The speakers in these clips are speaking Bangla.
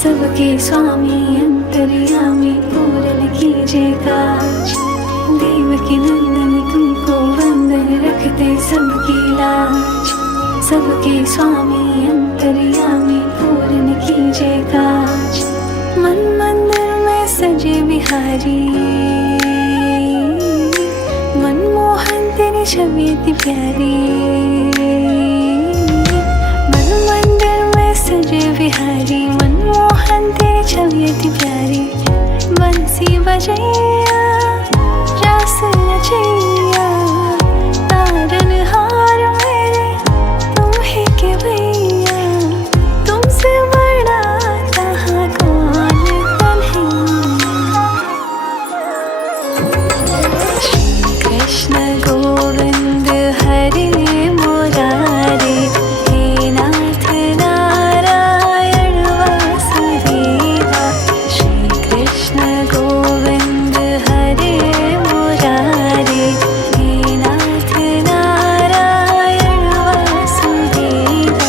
सबके स्वामी अंतर्यामी पूरन कीजिए काज। देवकी नंदन तुमको वंदन रखते सबकी लाज। सबके स्वामी अंतर्यामी पूरन कीजिए काज। मन मंदिर में सजे बिहारी, मनमोहन तेरी छवि अति प्यारी। मन मंदिर में सजे बिहारी, मनमोहन तेरी छवि अति प्यारी। बंसी बजैया रास नचैया, तारन हार मेरे तुम ही के भैया। तुमसे बड़ा कहाँ कौन कन्हैया। श्री कृष्ण गोविंद हरे मुरारे, हे नाथ नारायण वासुदेवा। श्री कृष्ण गोविंद हरे मुरारे, हे नाथ नारायण वासुदेवा।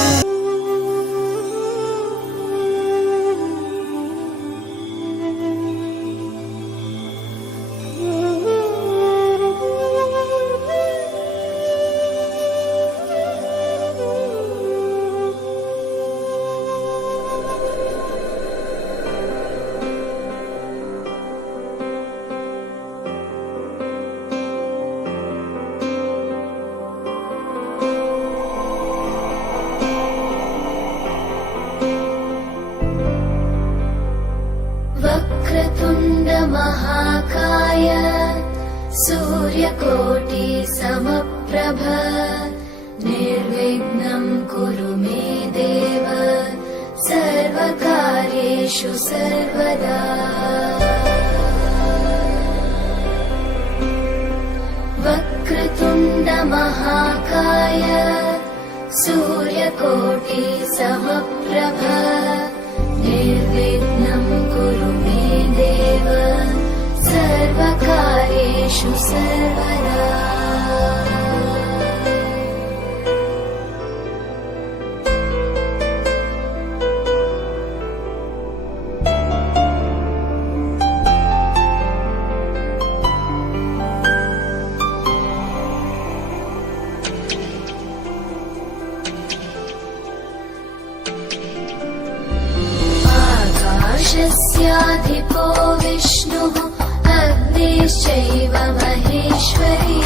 वक्रतुण्ड महाकाय, सूर्यकोटि समप्रभ। निर्विघ्नं कुरु मे देव, सर्वकार्येषु सर्वदा। वक्रतुण्ड महाकाय, सूर्यकोटि समप्रभ। निर्विघ्नं कुरु मे देव, सर्वकार्येषु सर्वदा। आकाशस्याधिपो विष्णुः, अग्निश्चैव महेश्वरी।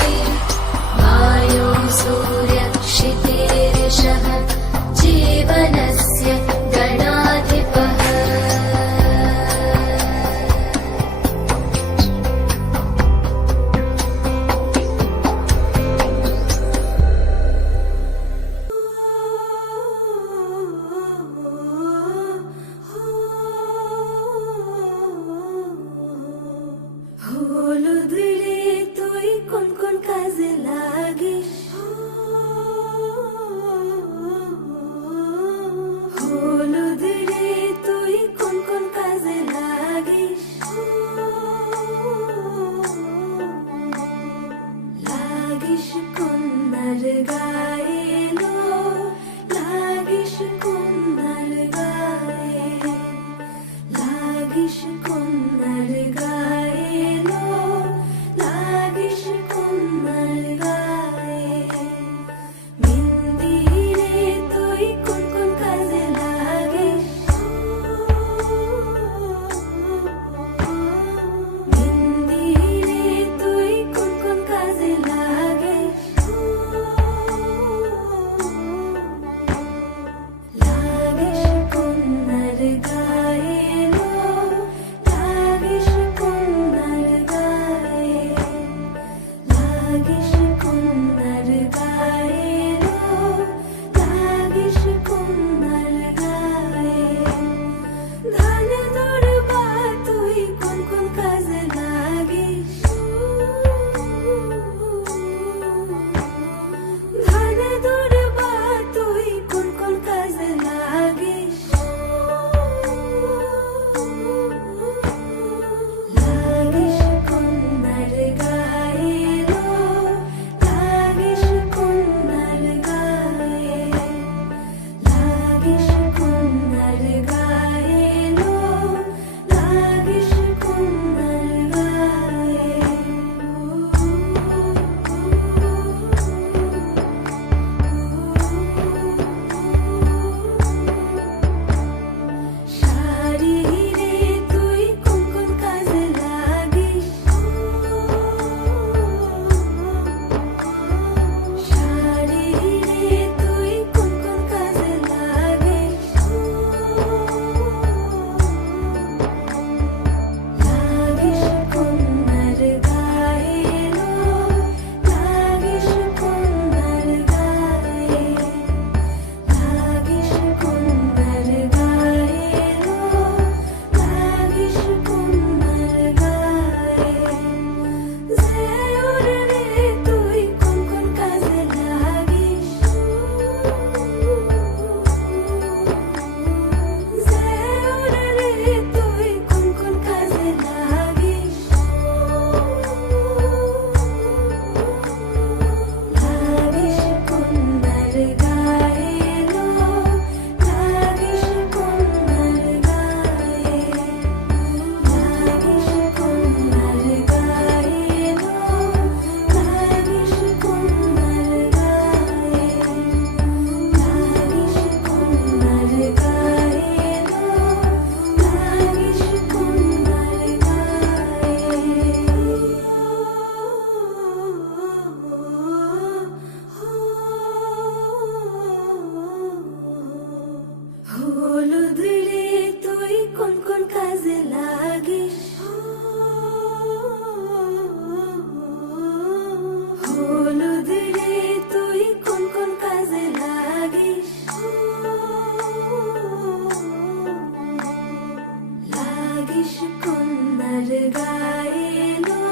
गाएलो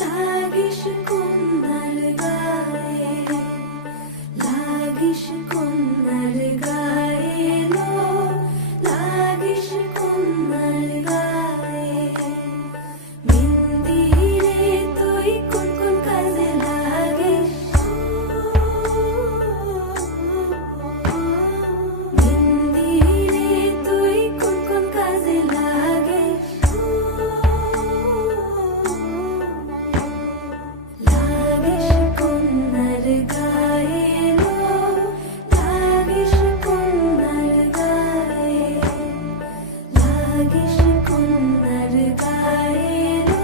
लागिश कुन्नर गाए लागिश कुन्नर गाएलो लागिश कुन्नर गाए बिंदी रे तोई कुन कुन काजे लागे बिंदी रे तोई कुन कुन काजे लागे लागिश कुन्नर गाएलो लागिश कुन्नर गाए लागिश कुन्नर गाएलो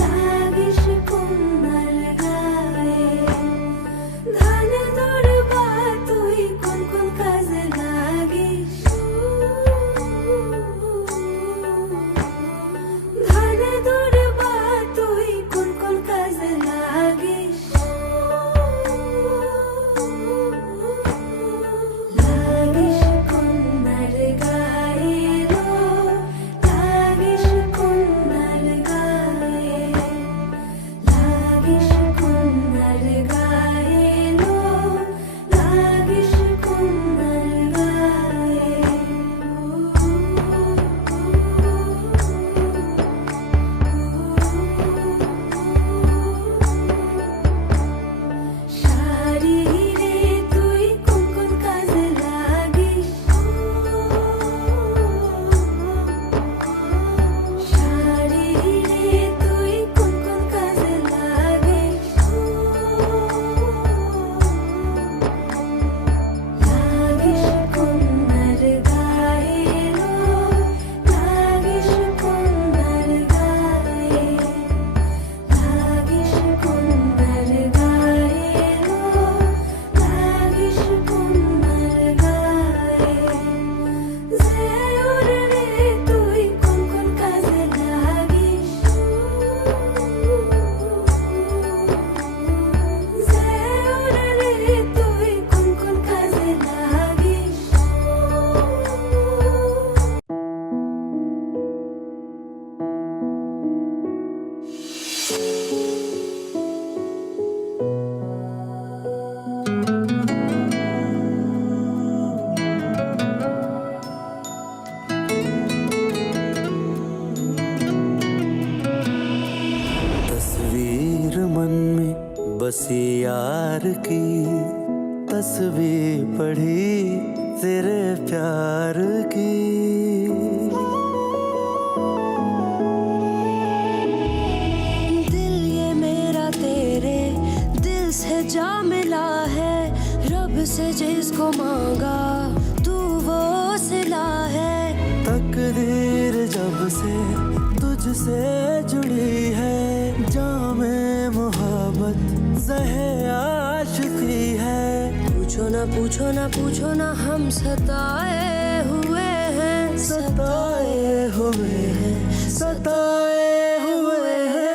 लागिश कुन्नर गाए धन दुर्बा तुई कुन कुन काज लागिश धन दुर्बा तुई कुन कुन काज लागिश लागिश कुन्नर गाएलो लागिश कुन्नर गाए लागिश कुन्नर गाएलो लागिश कुन्नर गाए शारी रे तुई कुन कुन काज लागिश शारी रे तुई कुन कुन काज लागिश लागिश कुन्नर गाएलो लागिश कुन्नर गाए लागिश कुन्नर गाएलो लागिश कुन्नर गाए ज़रूर रे तुई कुन कुन काज लागिश ज़रूर रे तुई कुन कुन काज लागिश तस्वीर मन में बसी यार की तस्वीर पढ़ी तेरे प्यार की दिल ये मेरा तेरे दिल से जा मिला है रब से जिसको मांगा तू वो सिला है तकदीर जब से तुझसे जुड़ी है जामे मोहब्बत ज़हे आशिकी है पूछो ना पूछो ना पूछो ना हम सताए हुए हैं सताए हुए हैं सताए हुए हैं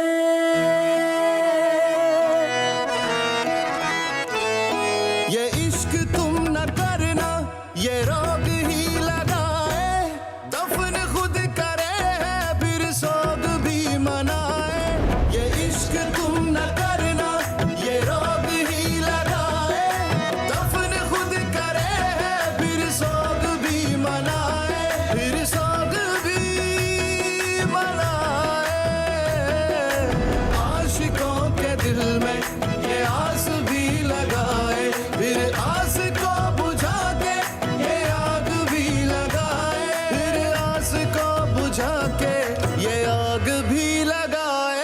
ये इश्क तुम न करना ये रोग ही लगाए दफन खुद करे फिर सोग भी मनाए ये इश्क तुम न करना ये रोग ही लगाए दफन खुद करे फिर सोग भी मनाए फिर सोग भी मनाए आशिकों के दिल में ये आस भी लगाए फिर आस को बुझा के ये आग भी लगाए फिर आस को बुझा के ये आग भी लगाए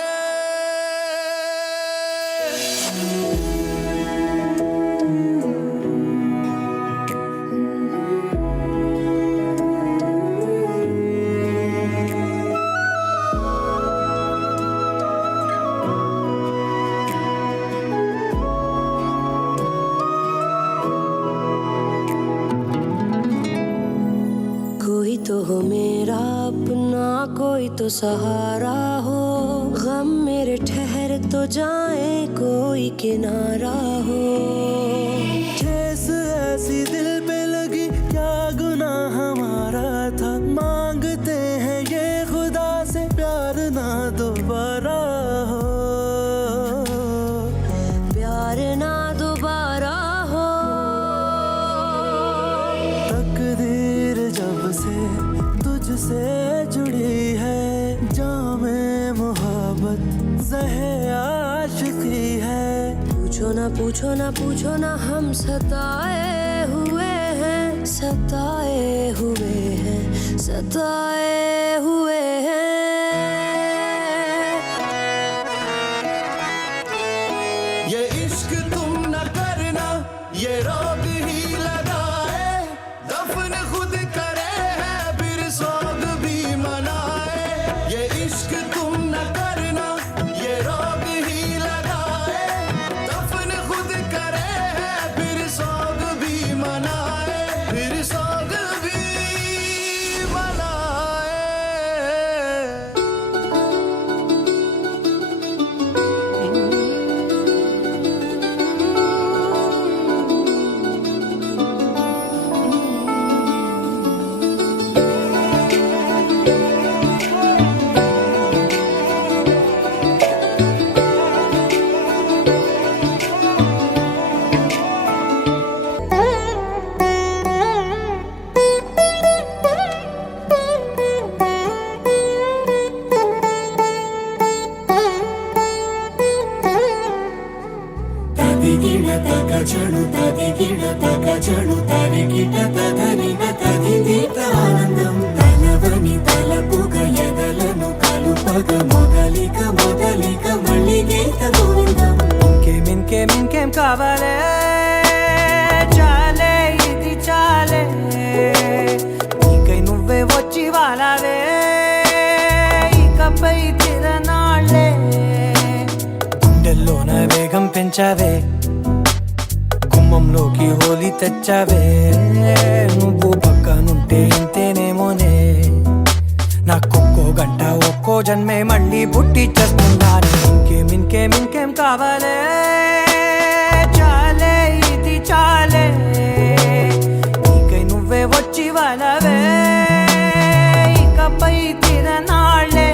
कोई तो हो मेरा अपना कोई तो सहारा हो गम मेरे ठहर तो जाए कोई किनारा हो ठेस ऐसी दिल पे लगी क्या गुनाह हमारा था मांगते हैं ये खुदा से प्यार प्यार ना दोबारा हो, प्यार ना दोबारा हो। तकदीर जब से तुझसे जुड़ी है, जामे मोहब्बत ज़हे आशिकी है। पूछो ना पूछो ना पूछो ना, हम सताए हुए हैं, सताए हुए हैं, सताए हुए हैं। ये इश्क तुम न करना, ये रोग ही लगाए, दफन खुद करे है फिर सोग भी मनाए। ये इश्क तुम न करना, ये रोग ही लगाए, दफन खुद करे है फिर सोग भी मनाए, फिर सोग भी मनाए। తదిగిడ తగ చెడు తదిగిడ తగ చెడు తరిగిట తదరిన తదిదీత ఆనందం తలవని తలపుగ ఎదలను కలుపగ మొదలిక మొదలిక మళ్ళీ గీత గోవిందం. ఇంకేం కావాలే, చాలే ఇది చాలే, నీకై నువ్వే వచ్చి వాలావే, ఇకపై తిరనాళ్ళే. గుండెల్లోన వేగం పెంచావే, గుమ్మంలోకి హోలీ తెచ్చావే, నువ్వు పక్కనుంటే ఇంతేనేమోనే. నాకొక్కో గంట ఒక్కో జన్మే మళ్ళీ పుట్టి చేస్తున్నాను. ఇంకేం కావాలే, చాలే ఇది చాలే, నీకై నువ్వే వచ్చి వాళ్ళవే, ఇకపై తిరనాళ్ళే.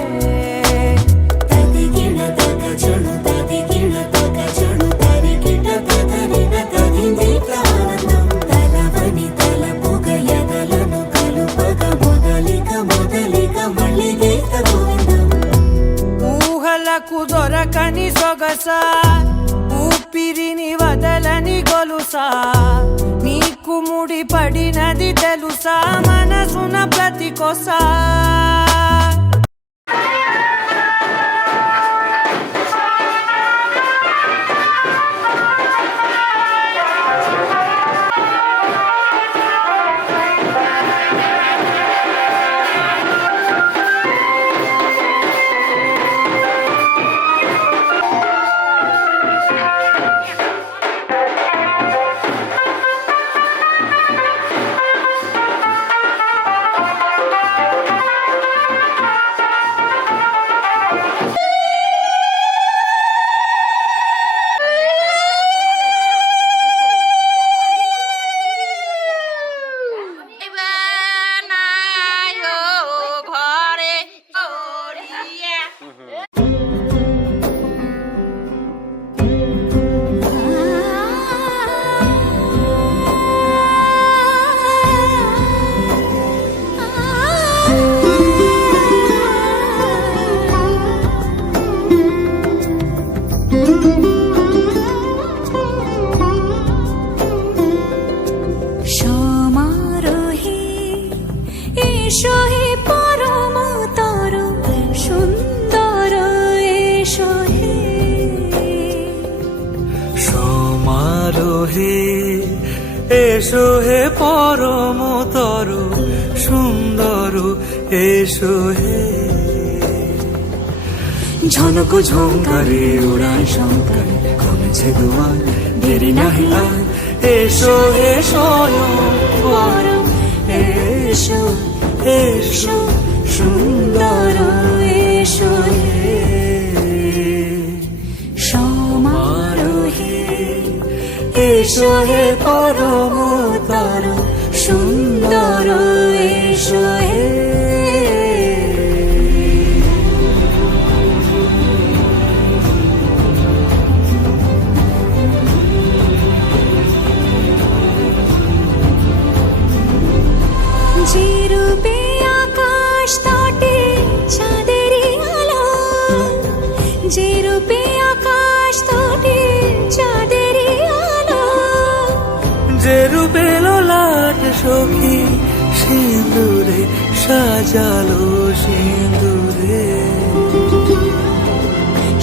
తదిగిడ తగ చెడు తదిగిడ తగ చెడు తరిగిట తదరిన తదిదీత ఆనందం తలవని తలపుగ ఎదలను కలుపగ మొదలిక మొదలిక మళ్ళీ గీత గోవిందం. ఊహలకు దొరకని సొగసా, ఊపిరిని వదలని గొలుసా, నీకు ముడి పడినది తెలుసా, మనసున ప్రతి కొసా. এসো হে পরম তরু সুন্দর এসো হে ঝনক ঝঙ্কারে উড়ান শঙ্কর কমেছে দুয়ার দেরি নাহি আর এসো হে স্বয়ং পরম এসো এসো সুন্দর এসো হে সমারোহে এসো হে পরম তরু সুন্দর এসো হে পেল লাট সখী সিঁদুরে সাজালো সিঁদুরে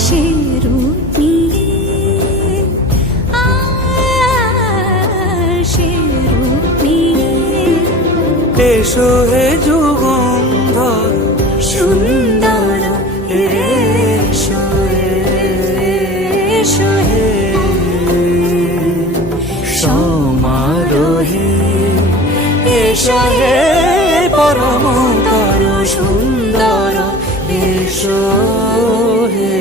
সে রূপ নিয়ে সে রূপ নিয়ে এসো হে যুগন্ধর সুন্দর এসো এসো হে সমারোহে এসো হে পরমতর সুন্দর এসো হে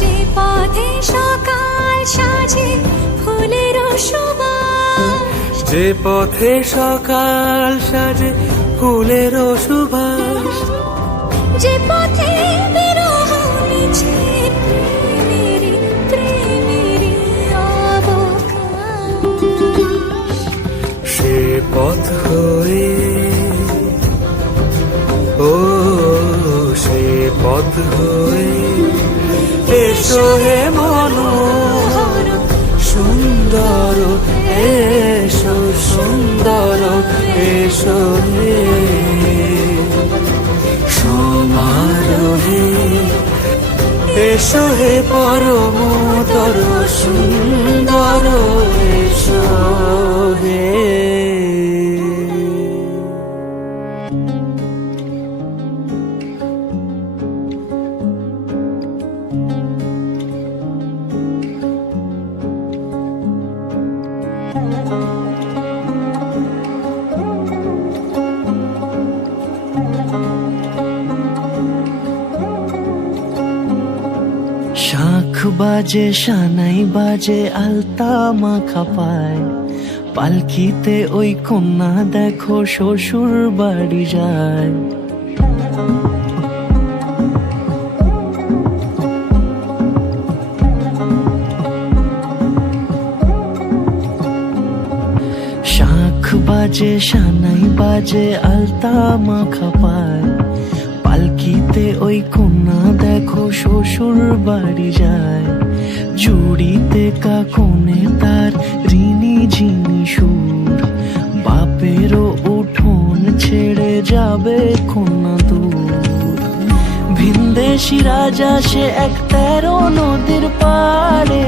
যে পথে সকাল সাজে ফুলের সুবাস যে পথে সকাল সাজে ফুলের সুবাস যে পথে বিরহ মিছে প্রেমেরই প্রেমেরই অবকাশ সে পথ হয়ে ও সে পথ হয়ে এসো হে মনোহর সুন্দর এসো সুন্দর এসো হে সমারোহে এসো হে পরমতর সুন্দর এসো হে শাঁখ বাজে সানাই বাজে আলতা মাখা পায় পালকিতে ওই কন্যা দেখো শ্বশুর বাড়ি যায় শাঁখ বাজে সানাই বাজে আলতা মাখা পায় পালকিতে ওই কন্যা দেখো শ্বশুর বাড়ি যায় জুড়িতে কাকনে তার ঋণী ঝিনি সুর বাপেরও উঠোন ছেড়ে যাবে কন্যা দূর ভিনদেশি রাজা সে এক 13 নদীর পাড়ে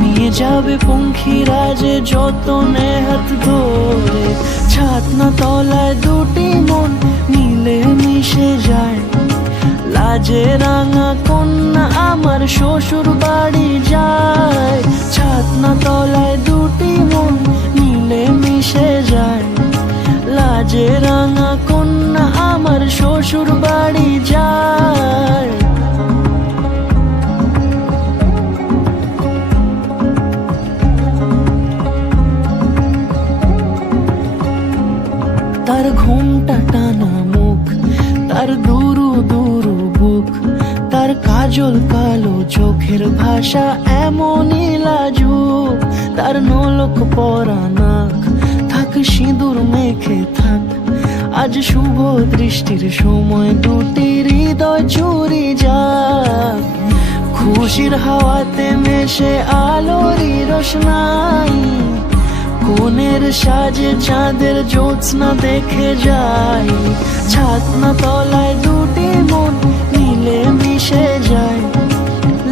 নিয়ে যাবে পঙ্খী রাজে যতনে হাত ধরে ছাতনা তলায় দুটি মন মিলে মিশে যায় লাজে রাঙা কন্যা আমার শ্বশুর বাড়ি যায় ছাতনা তলায় দুটি মন মিলে মিশে যায় লাজে রাঙা কন্যা আমার শ্বশুর বাড়ি যায় তার ঘুমটা টানা মুখ তার দুরু দুরু বুক তার কাজল কালো চোখের ভাষা এমনই লাজুক তার নোলক পরা নাক থাক সিঁদুর মেখে থাক আজ শুভ দৃষ্টির সময় দুটি হৃদয় চুরি যাক খুশির হাওয়াতে মেশে আলোরই রোশনাই কোণের সাজে চাঁদের জ্যোৎস্না দেখে যাই ছাতনা তলায় দুটি মন মিলে মিশে যায়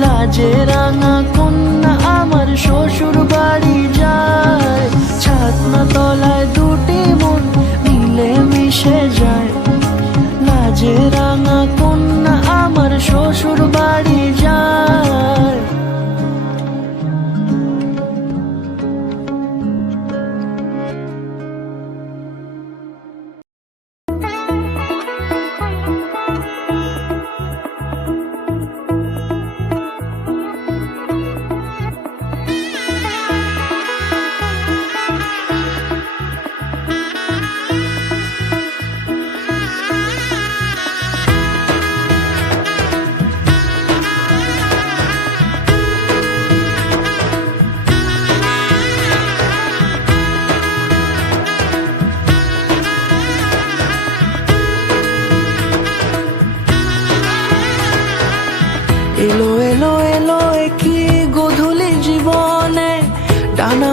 লাজে রাঙা কন্যা আমার শ্বশুর বাড়ি যায় ছাতনা তলায় দুটি মন মিলে মিশে যায় লাজে রাঙা কন্যা আমার শ্বশুর বাড়ি যায়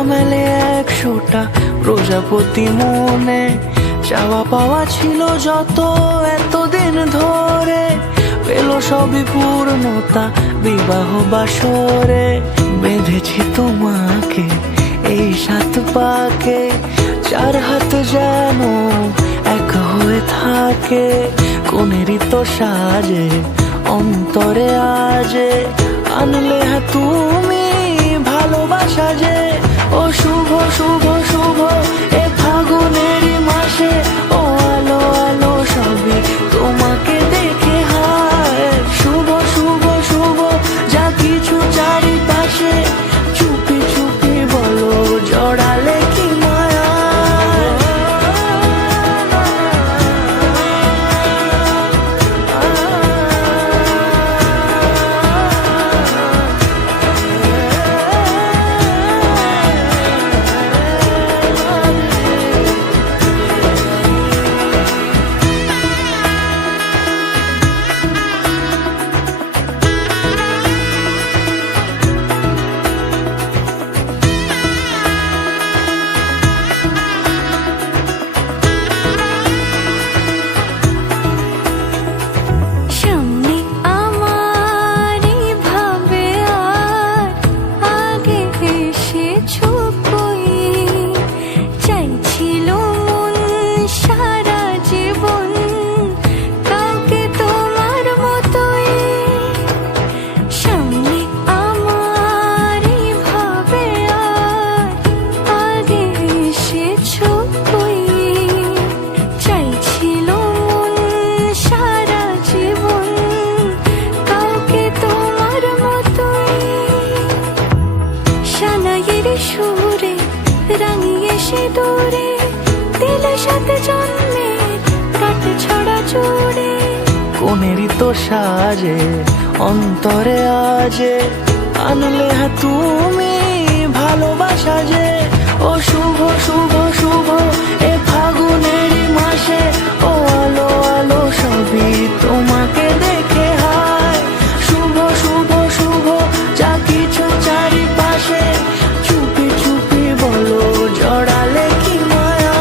মেলে 100টা প্রজাপতি মনে, চাওয়া পাওয়া ছিল যত এতদিন ধরে, পেল সবই পূর্ণতা বিবাহ বাসরে। বেঁধেছি তোমাকে এই 7 পাকে, 4 হাত যেন এক হয়ে থাকে। কোনেরই তো সাজে অন্তরে আজে, আনলে তুমি ভালোবাসা যে। ও শুভ শুভ শুভ এ ফাগুনেরই মাসে, ও আলো আলো সবই তোমাকে দেখে হায়। শুভ শুভ শুভ যা কিছু চারিপাশে, চুপি চুপি বলো জড়ালে কি মায়া। সামনে আমার ভাবে আর আগে এসেছো কই, চাইছিল মন সারা জীবন কাউকে তোমার মতোই। সামনে আমার ভাবে আর আগে এসেছো কই, চাইছিল মন সারা জীবন কাউকে তোমার মতোই। সানাইয়ের সুরে রাঙিয়ে সে দূরে, দিলে 7 জন্মের কাট ছড়া জোড়ে। কোনেরই তো সাজে অন্তরে আজে, আনলে তুমি ভালোবাসা যে। ও শুভ শুভ শুভ এ ফাগুনেরই মাসে, ও আলো আলো সবই তোমাকে দেখে হায়। শুভ শুভ শুভ যা কিছু চারিপাশে, চুপি চুপি বলো জড়ালে কি মায়া।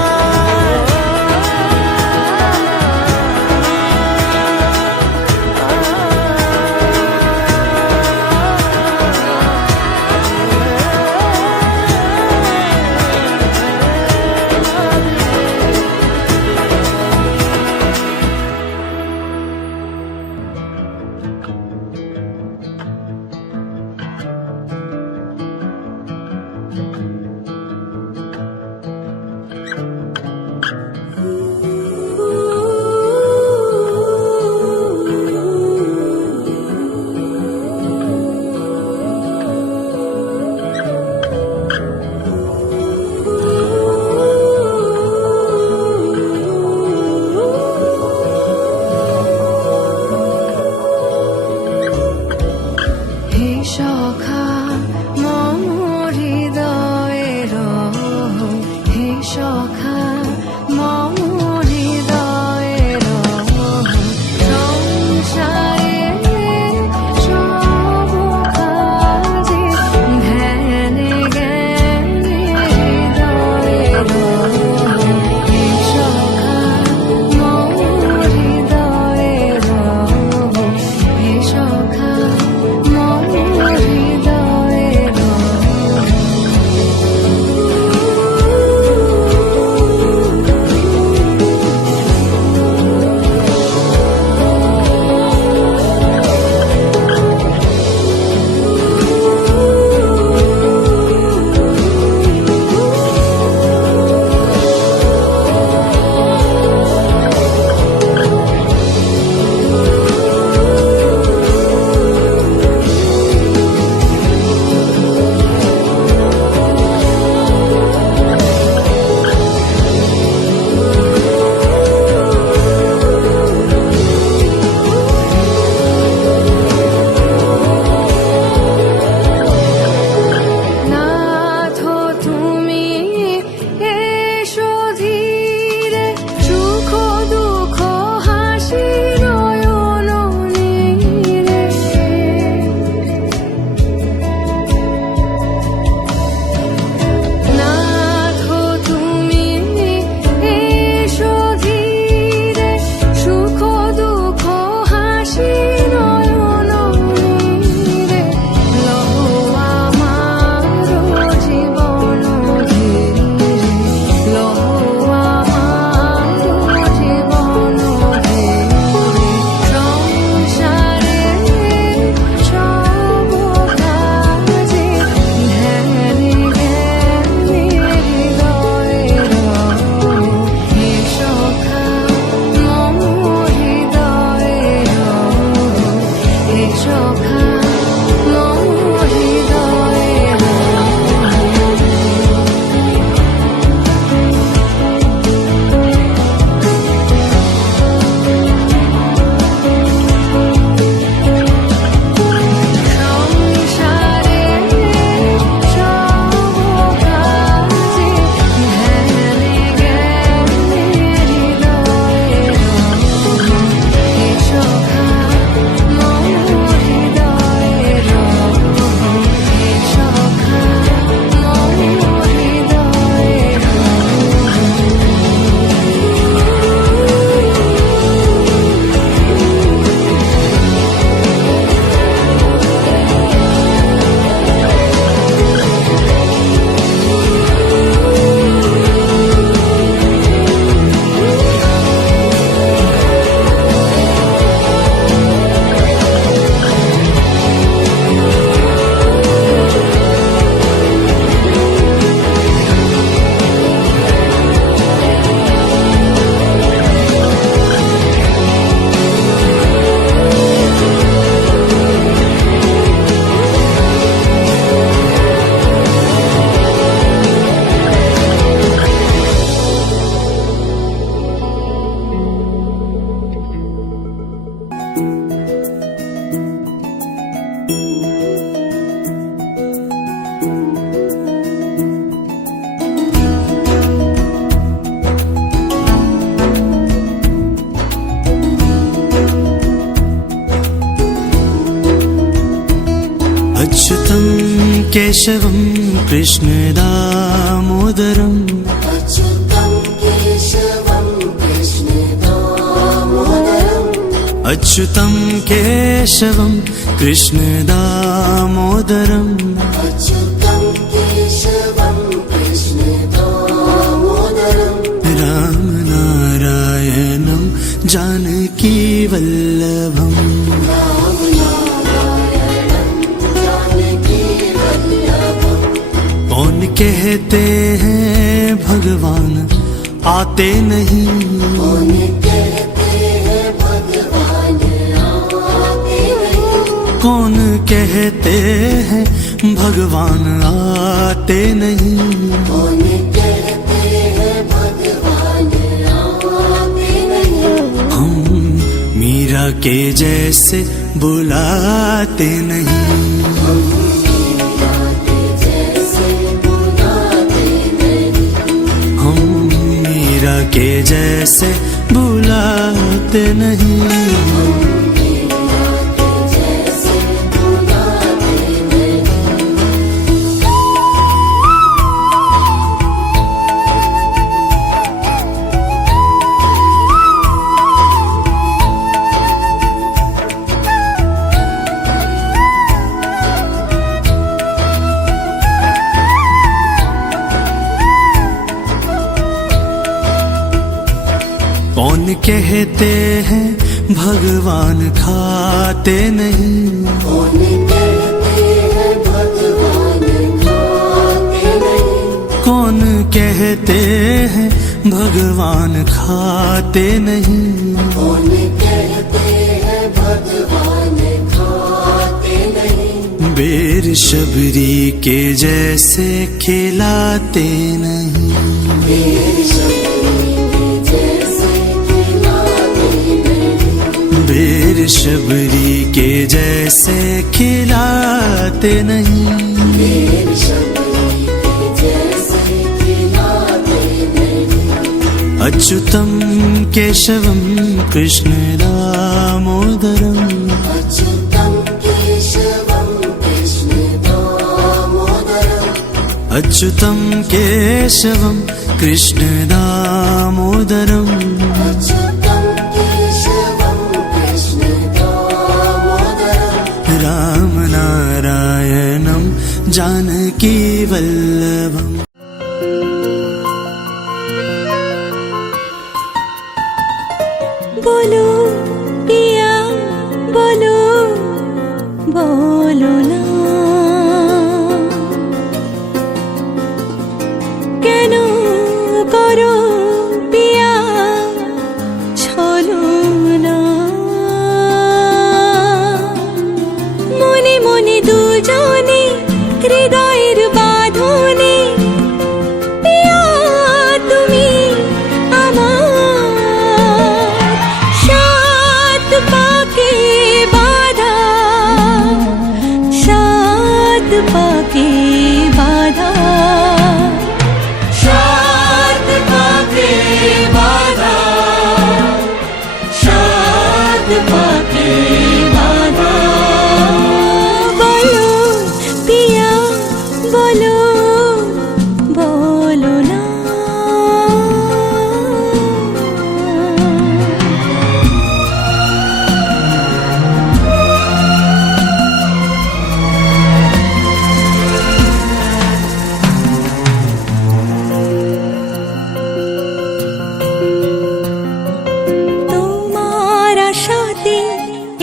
केशवं कृष्ण दामोदरम् अच्युतं केशवं कृष्ण दामोदरम् अच्युतं केशवं कृष्ण दामोदरम् अच्युतं केशवं कृष्ण दामोदरम् राम नारायणं जानकी वल्लभम् कौन कहते हैं भगवान आते नहीं, कौन कहते हैं भगवान आते नहीं, कौन कहते हैं भगवान आते नहीं, कौन कहते हैं भगवान आते नहीं, हम मीरा के जैसे बुलाते नहीं, हम मीरा के जैसे बुलाते नहीं। कौन कहते हैं भगवान खाते नहीं, कौन कहते हैं भगवान खाते नहीं, कौन कहते हैं भगवान खाते नहीं, कौन कहते हैं भगवान खाते नहीं, बेर शबरी के जैसे खिलाते नहीं, बेर शबरी के जैसे खिलाते नहीं, बेर शबरी के जैसे खिलाते नहीं, बेर शबरी के जैसे खिलाते नहीं, अच्युतं केशवं कृष्ण दामोदरम् अच्युतं केशवं कृष्ण दामोदरम् अच्युतं केशवं कृष्ण दामोदरम् अच्युतं केशवं कृष्ण दामोदरम् राम नारायणं जानकी वल्लभम्। बोलो पिया बोलो बोलो ना কেন করো পিয়া ছলো না মনে মনে দুজনে হৃদয়ের বাঁধনে পিয়া তুমি আমার সাত পাকে বাঁধা সাত পাকে বাঁধা সাত পাকে বাঁধা সাত পাকে বাঁধা বলো পিয়া বলো বলো না তোমার আশাতে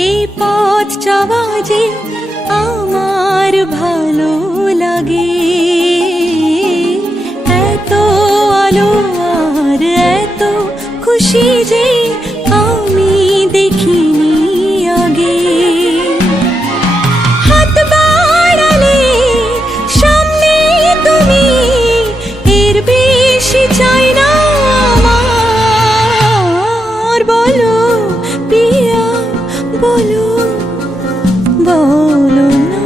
এই পথ চলা যে আমার ভালো লাগে এত আলো আর এত খুশি যে আমি দেখিনি আগে হাত বাড়ালে সামনে তুমি এর বেশি চাই না আমার বলো পিয়া বলো বলো না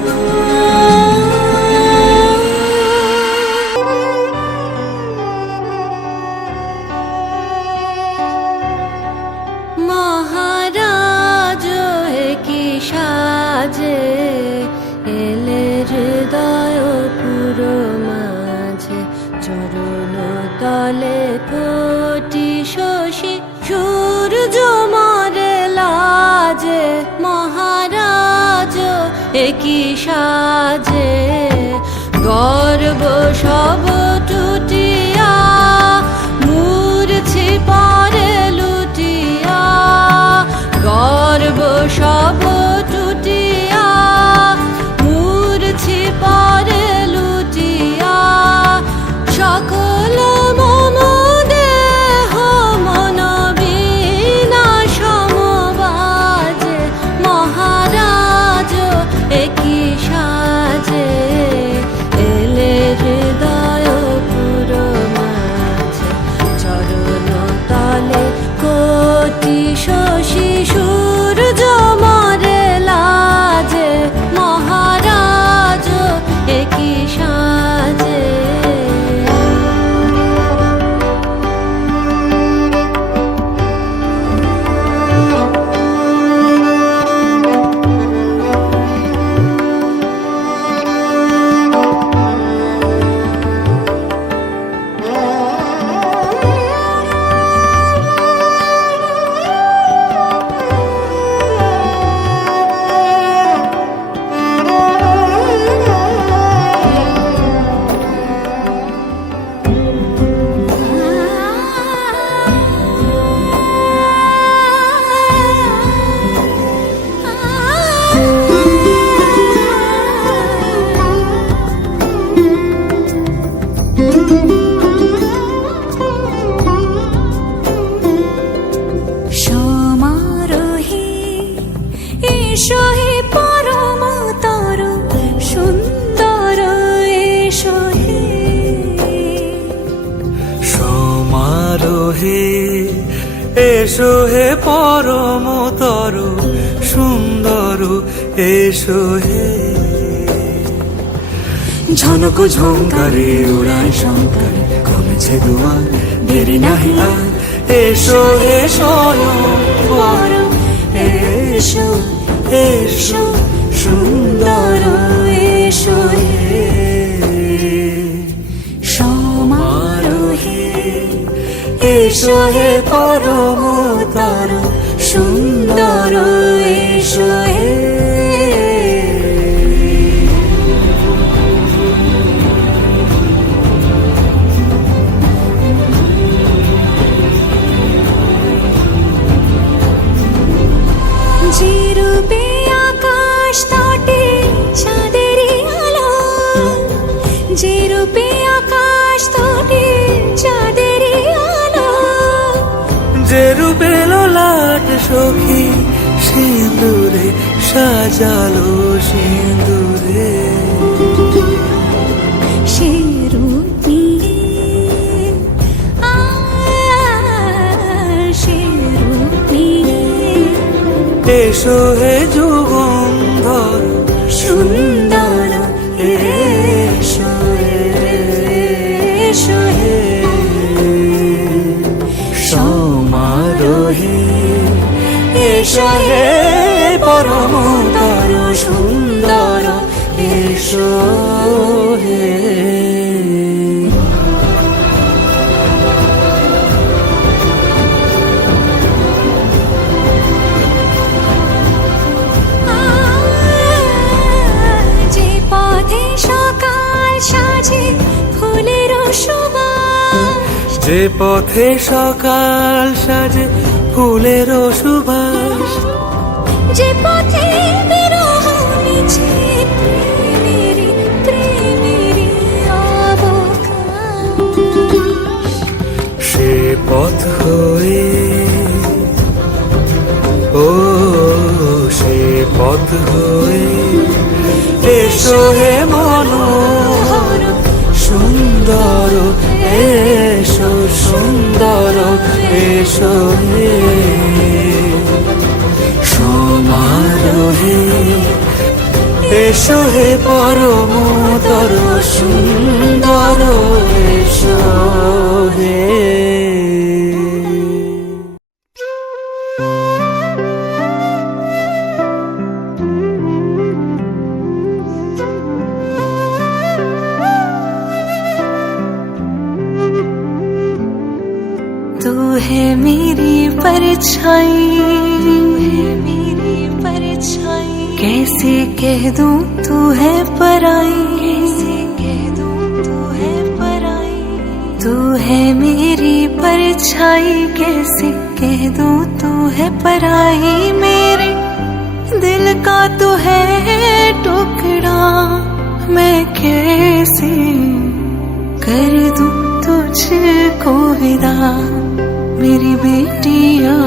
তলে কোটি শশী সূর্য মারে লাজে মহারাজ একই সাজে গর্ব সব টুটিয়া মূর্ছি পরে লুটিয়া গর্ব সব টুটিয়া মূর্ছি পরে লুটিয়া সকল মম দেহ মন বিনা সমবাজে মহারাজ একই সাজে এলে হৃদয় পুরো মাঝে চরণ তলে কোটি শশী সূর্য মারে লাজে মহারাজ একই সাজে সমারোহে এসো হে পরম তর সুন্দর এসো হে সমারোহে এসো হে পরমতর সুন্দর এসো হে ঝনক ঝঙ্কারে উড়ায় শঙ্কর কমেছে দুয়ার দেরি নাহি আর এসো হে স্বয়ং পরম এসো এসো সুন্দর এসো হে সমারোহে এসো হে পরমতর সুন্দর এসো হে যে রূপে আকাশ তটে চাঁদেরই আলো যে রূপে আকাশ তটে চাঁদেরই আলো যে রূপে ললাট সখী সিঁদুরে সাজালো সিঁদুরে সে রূপ নিয়ে সে রূপ নিয়ে এসো হে যুগন্ধর সুন্দর এসো এসো হে সমারোহে এসো হে পরমতর সুন্দর এসো হে যে পথে সকাল সাজে ফুলের সুবাস যে পথে সকাল সাজে ফুলের সুবাস যে পথে বিরহ মিছে প্রেমেরই প্রেমেরই অবকাশ সে পথ হয়ে ও সে পথ হয়ে এসো হে মনোহর সুন্দর এসো সুন্দর এসো হে সমারোহে এসো হে পরমতর সুন্দর এসো হে है मेरी परछाई, कैसे कह दूं तू है पराई, कैसे कह दूं तू है पराई। तू है मेरी परछाई, कैसे कह दूं तू है पराई। मेरे दिल का तू है टुकड़ा, मैं कैसे कर दूं तुझको विदा। मेरी बेटियां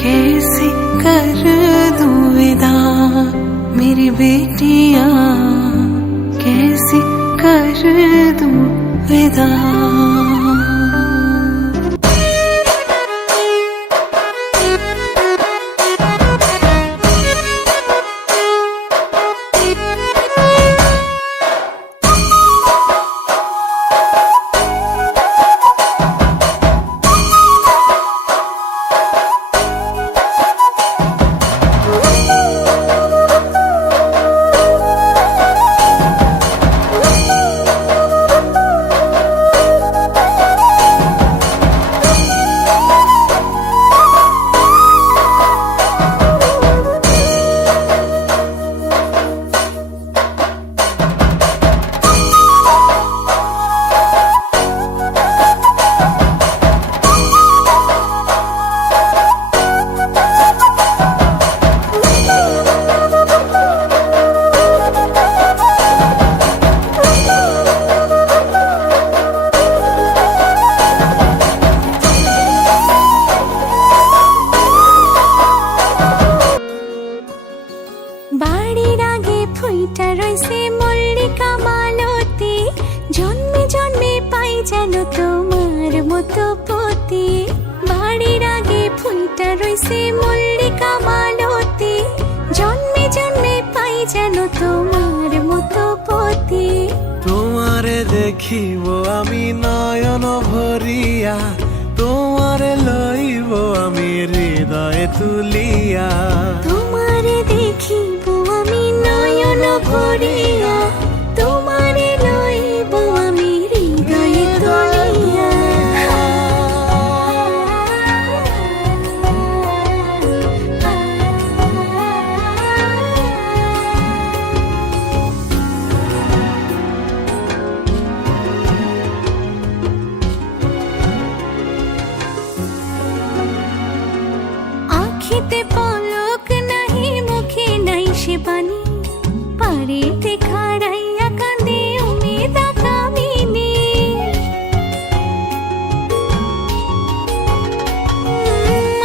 कैसे कर दूं विदा, मेरी बेटियां कैसे कर दूं विदा। বাড়ির আগে ফুইটা রইছে মল্লিকা মালতী, জন্মে জন্মে পাই যেন তোমার মতো পতি। বাড়ির আগে ফুইটা রইছে মল্লিকা মালতী, জন্মে জন্মে পাই যেন তোমার মতো পতি। তোমারে দেখিব আমি নয়ন ভরিয়া, তোমারে লইব আমি হৃদয়ে তুলিয়া। তোমারে দেখিব আমি নয়ন ভরিয়া, তোমারে লইব আমি হৃদয়ে তুলিয়া। আখিতে পলক নাহি, মুখে নাই সে বাণী, পারেতে খাড়াইয়া কাঁদে উমেদা কামিনী।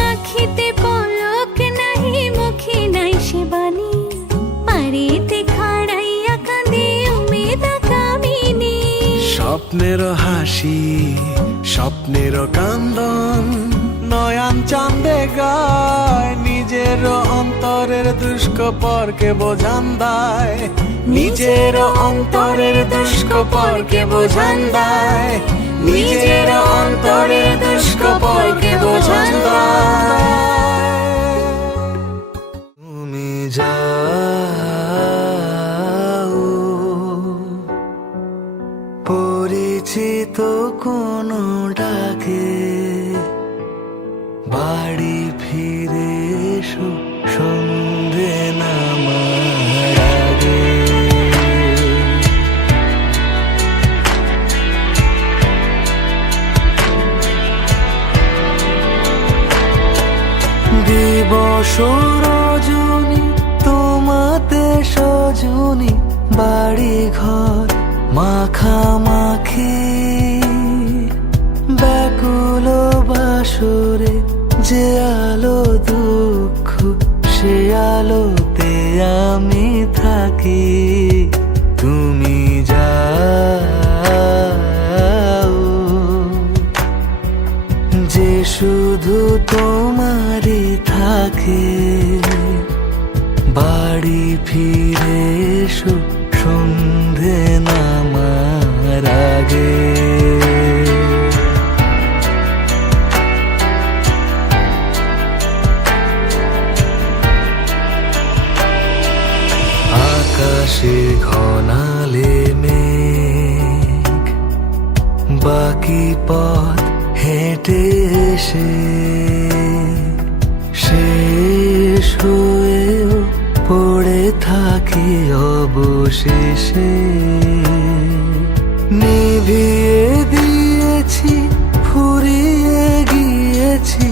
আখিতে পলক নাহি, মুখে নাই সে বাণী, পারেতে খাড়াইয়া কাঁদে উমেদা কামিনী। স্বপ্নের হাসি স্বপ্নের কান্দন, নয়ন চাঁদে গায় নিজের অন্তরের দুষ্কপরকে বোঝান দেয়। নিজের অন্তরের দুষ্কপরকে বোঝান দেয়, নিজের অন্তরের দুষ্কপরকে বোঝান দেয়। তুমি যাও পরিচিত কোনো ডাকে, বাড়ি ফিরে এসো সন্ধে নামার আগে। দিবস রজনী তোমাতে সজনী, বাড়ি ঘর মাখামাখি, ব্যাকুল বাসরে যে আলো দুঃখ সে আলোতে আমি থাকি। তুমি যাও যে শুধু তোমারই থাকে, বাড়ি ফিরে এসো সন্ধে নামার আগে। আকাশে ঘনালে মেঘ, বাকি পথ হেঁটে কেটে এসে শেষ হয়েও পড়ে থাকি অবশেষে। নিভিয়ে দিয়েছি, ফুরিয়ে গিয়েছি,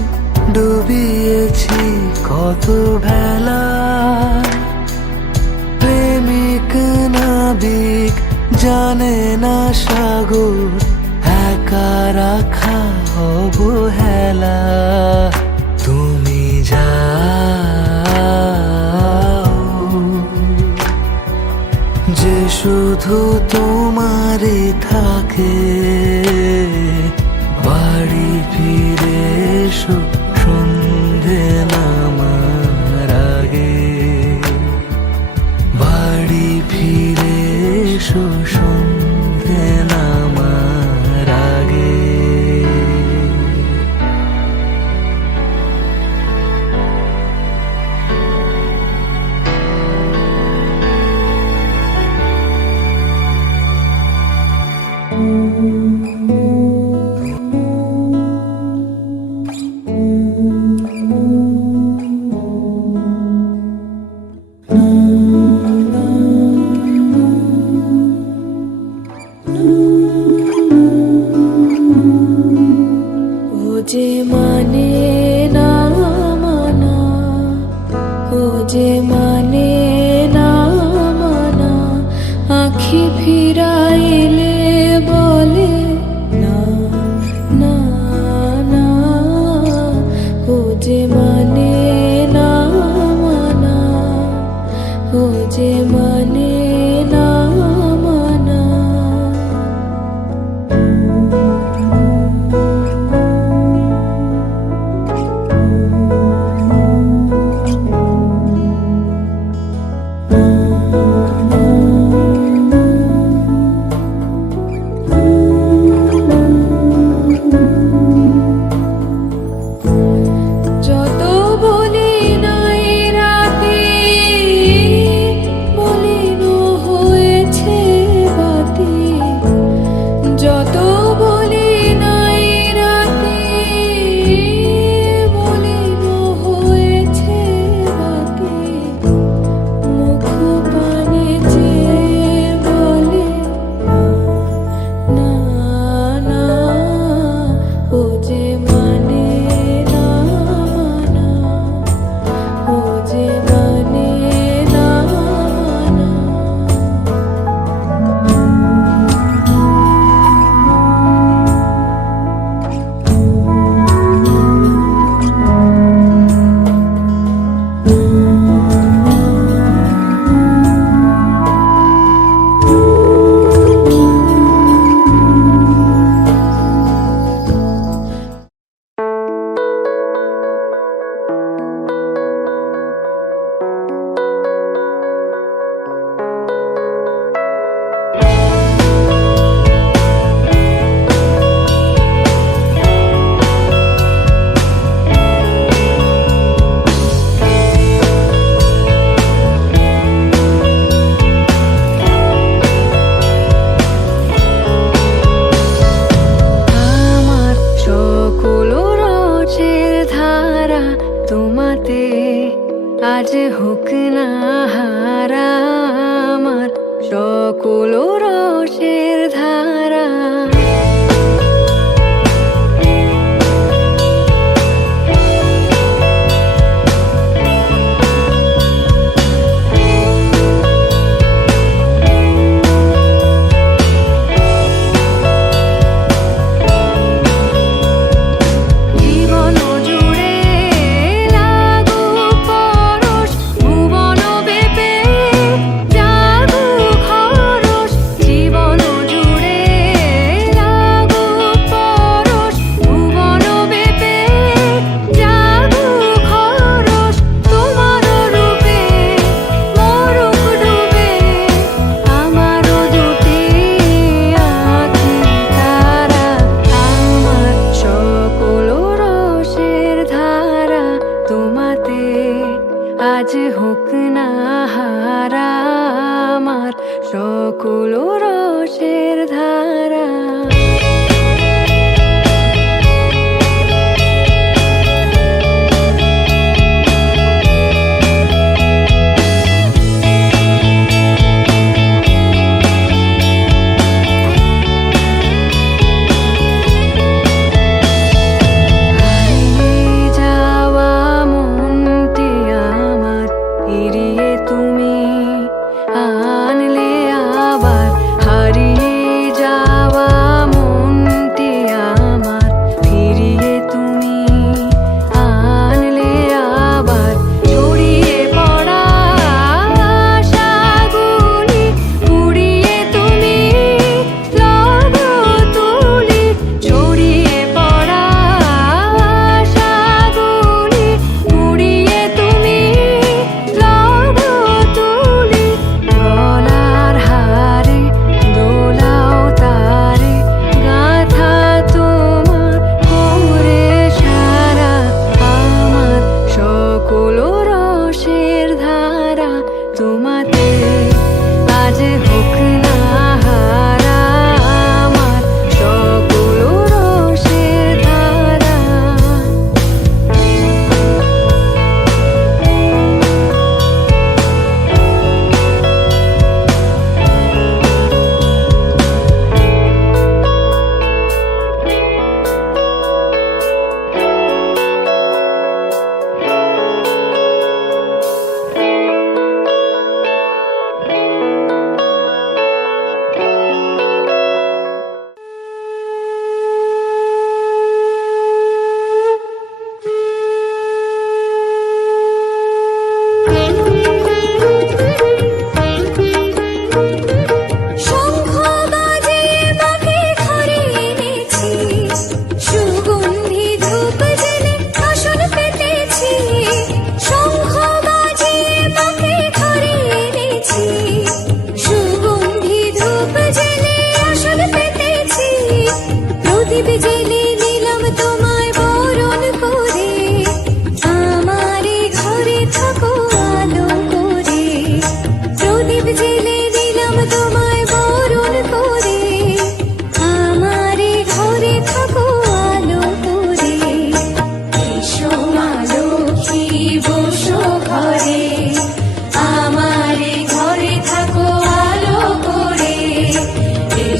ডুবিয়েছি কত ভেলা। প্রেমিক নাবিক জানে না সাগর, একা রাখা অবহেলা। তুমি যাও যে শুধু তোমারই থাকে, বাড়ি ফিরে এসো সন্ধে নামার আগে। বাড়ি ফিরে এসো সন্ধে নামার আগে। ও যে মানে না মানা, ও যে মানে না মানা, আখি ফিরাইলে বলে না না না। ও যে মানে না মানা, ও যে মানে না মানা। যত বলি নাই রাতে, বলিন হয়েছে বাতি। যত বলি নাই রাতে, বলিন হয়েছে বাতি। মুখ পানে চেয়ে বলে না না, ও যে মানে না মানা, ও যে মানে না মানা। আমার সকল রসের ধারা তোমাতে আজ হোক না হারা। আমার সকল রসের ধারা জীবন জুড়ে লাগুক পরশ, ভুবন বেপে জাগুক হরষ। জীবন জুড়ে লাগুক পরশ, ভুবন বেপে জাগুক হরষ। তোমার রূপে মরুক ডুবে আমার দুটি আঁখি তারা। আমার সকল রসের ধারা তোমাতে আজ হোক না হারা। আমার সকল রসের ধারা।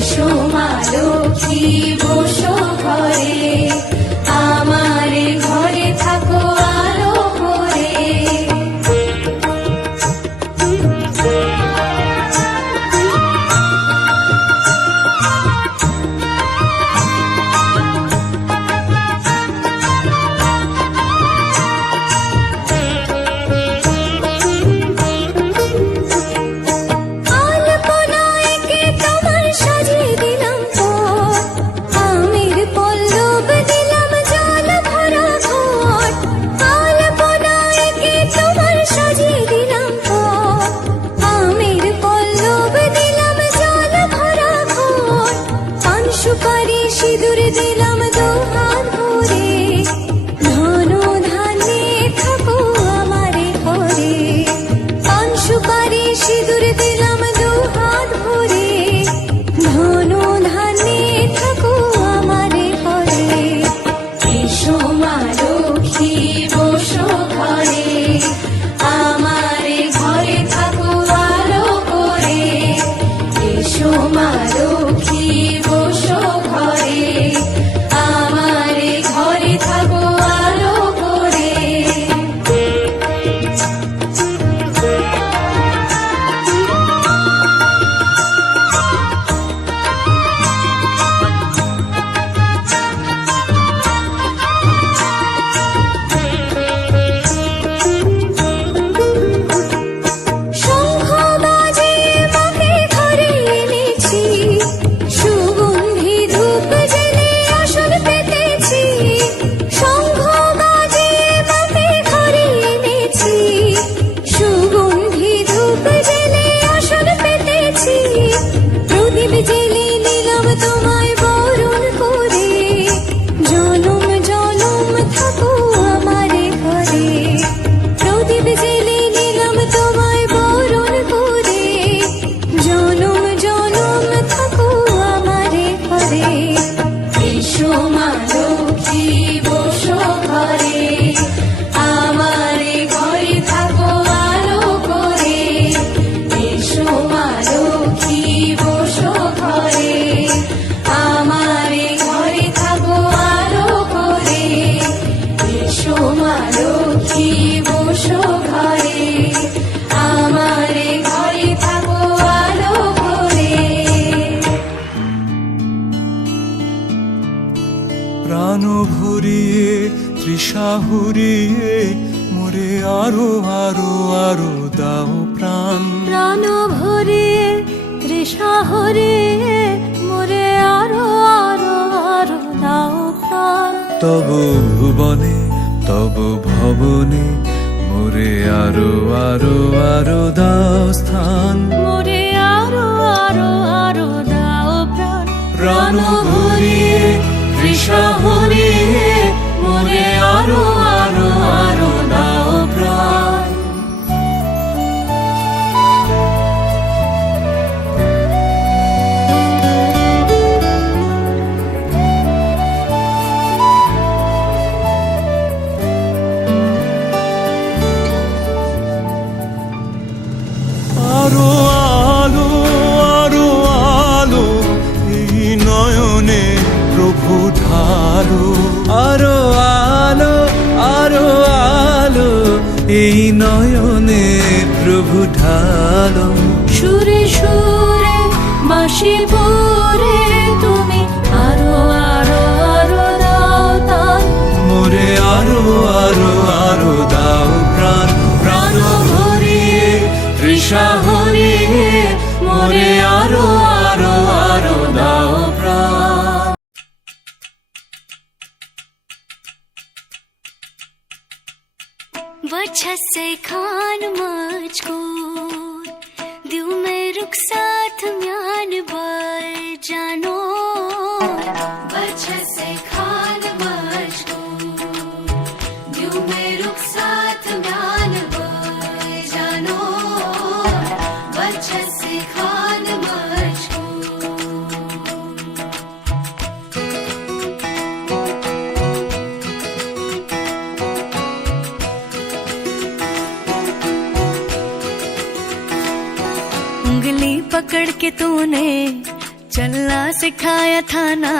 এসো মা লক্ষ্মী বসো ঘরে আমারে ঘরে থাকো আলো করে আলপনায় কে তোমার সাজিয়ে দিলাম পথ, আমের পল্লব দিলাম জল ভরা ঘট। আলপনায় কে তোমার সাজিয়ে দিলাম পথ, আমের পল্লব দিলাম জল ভরা ঘট। পান সুপারি সিঁদুর দিলাম দুহাত ভরে, ধন ধান্যে থাকো আমারে ঘরে। পান সুপারি সিঁদুর দিলাম দুহাত ভরে, ধন ধান্যে থাকো আমারে ঘরে। এসো মা লক্ষ্মী বসো ঘরে আমারে ঘরে থাকো আলো করে এসো মা লক্ষ্মী বসো ঘরে আমারে ঘরে থাকো আলো করে শঙ্খ বাজে মাকে ঘরে এনেছি, সুগন্ধি ধূপ জেলে আসন পেতেছি। শঙ্খ বাজে মাকে ঘরে এনেছি, সুগন্ধি ধূপ জেলে আসন পেতেছি। প্রদীপ জেলে নিলাম তোমায় বরণ করে, জনম জনম থাকো আমারে ঘরে। প্রদীপ জেলে নিলাম তোমায় বরণ করে, জনম জনম থাকো আমারে ঘরে। এসো মা লক্ষ্মী বসো ঘরে আমারে ঘরে থাকো আলো করে এসো মা লক্ষ্মী বসো ঘরে আমারে ঘরে থাকো আলো করে এসো মা লক্ষ্মী বসো ঘরে আমারে ঘরে থাকো আলো করে প্রাণ ভরিয়ে তৃষা হুরিয়ে মোরে আরো আরো আরো দাও প্রাণ। প্রাণ ভরিয়ে তৃষা হরিয়ে মোরে আরো আরো আরো দাও প্রাণ। তব ভুবনে তব ভবনে মোরে আরো আরো আরো দাও স্থান। মোরে আরো আরো আরো দাও প্রাণ। প্রাণ ভরিয়ে তৃষা হরিয়ে মোরে আরো আরো আরো দাও প্রাণ। আরো আলো আরো আলো এই নয়নে প্রভু ঢালো। আরো আলো আরো আলো এই নয়নে প্রভু ঢালো। সুরে সুরে বাঁশি পরে তুমি আরো আরো আরো দাও তান। মোরে আরো আরো আরো দাও প্রাণ। প্রাণ ভরিয়ে তৃষা হরিয়ে মোরে আরো আরো আরো দাও প্রাণ। वजह से खान मुझको दिल में रुख साथ म्यान बर जानो। बच्चे से खान मुझको यूं में रुख साथ म्यान बर जानो बच्चे से खान मुझको उंगली पकड़ के तूने चलना सिखाया था ना,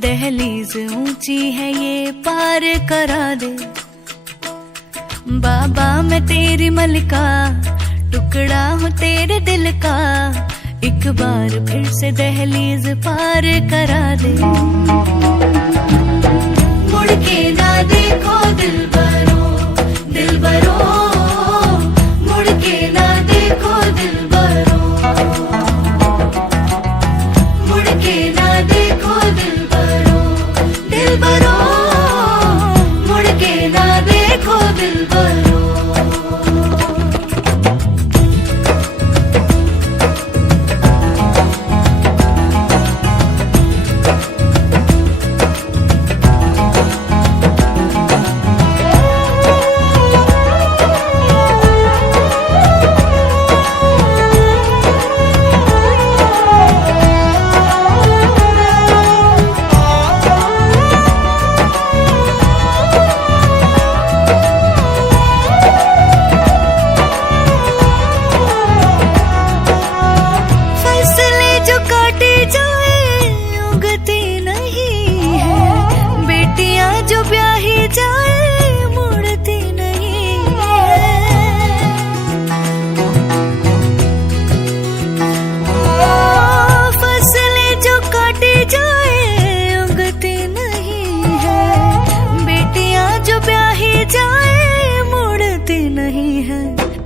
दहलीज ऊंची है ये पार करा दे। बाबा मैं तेरी मलिका, टुकड़ा हूँ तेरे दिल का, एक बार फिर से दहलीज पार करा दे। मुड़ के ना देखो दिलबरो, दिलबरो, मुड़ के ना देखो दिलबरो, मुड़ के ना देखो दिलबरो, दिलबरो, मुड़ के ना देखो दिलबरो।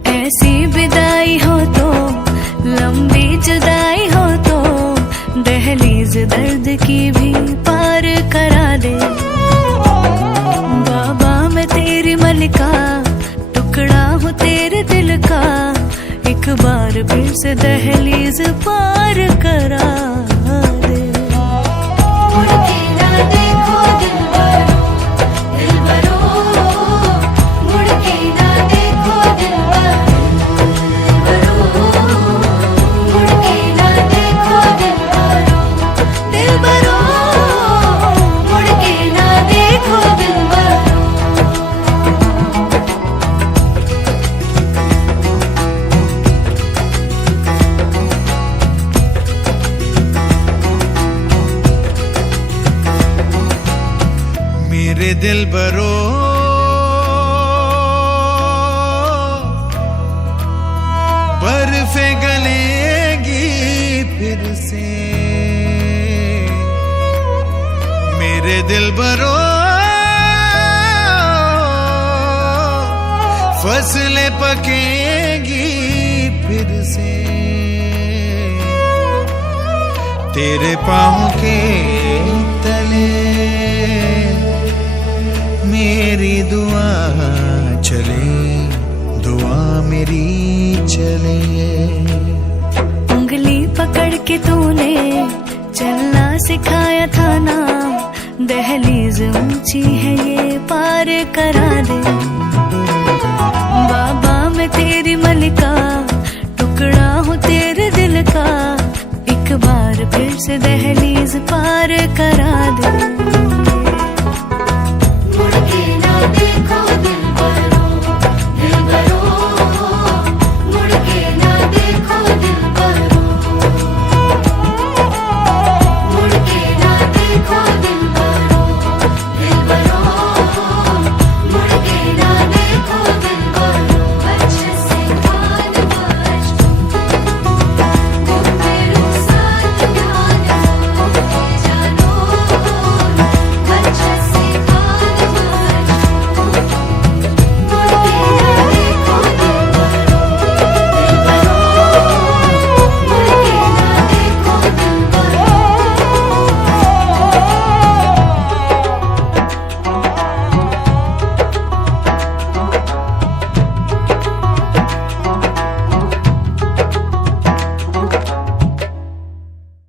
ऐसी विदाई हो तो, लंबी जुदाई हो तो, दहलीज दर्द की भी पार करा दे। बाबा मैं तेरी मलिका, टुकड़ा हूँ तेरे दिल का, एक बार फिर से दहलीज पार करा दे। मुड़ के ना देखो दिलबरो, दिलबरो, मुड़ के ना देखो दिलबरो, मुड़ के ना देखो दिलबरो, दिलबरो, मुड़ के ना देखो दिलबरो। मेरे दिलबरो, बर्फे गलेगी फिर से। मेरे दिलबरो, फसलें पकेगी फिर से। तेरे पाँव के तले मेरी दुआ चले, दुआ मेरी चले। उंगली पकड़ के तूने चलना सिखाया था ना, दहलीज ऊंची है ये पार करा दे। बाबा मैं तेरी मलिका, टुकड़ा हूँ तेरे दिल का, एक बार फिर से दहलीज पार करा दे।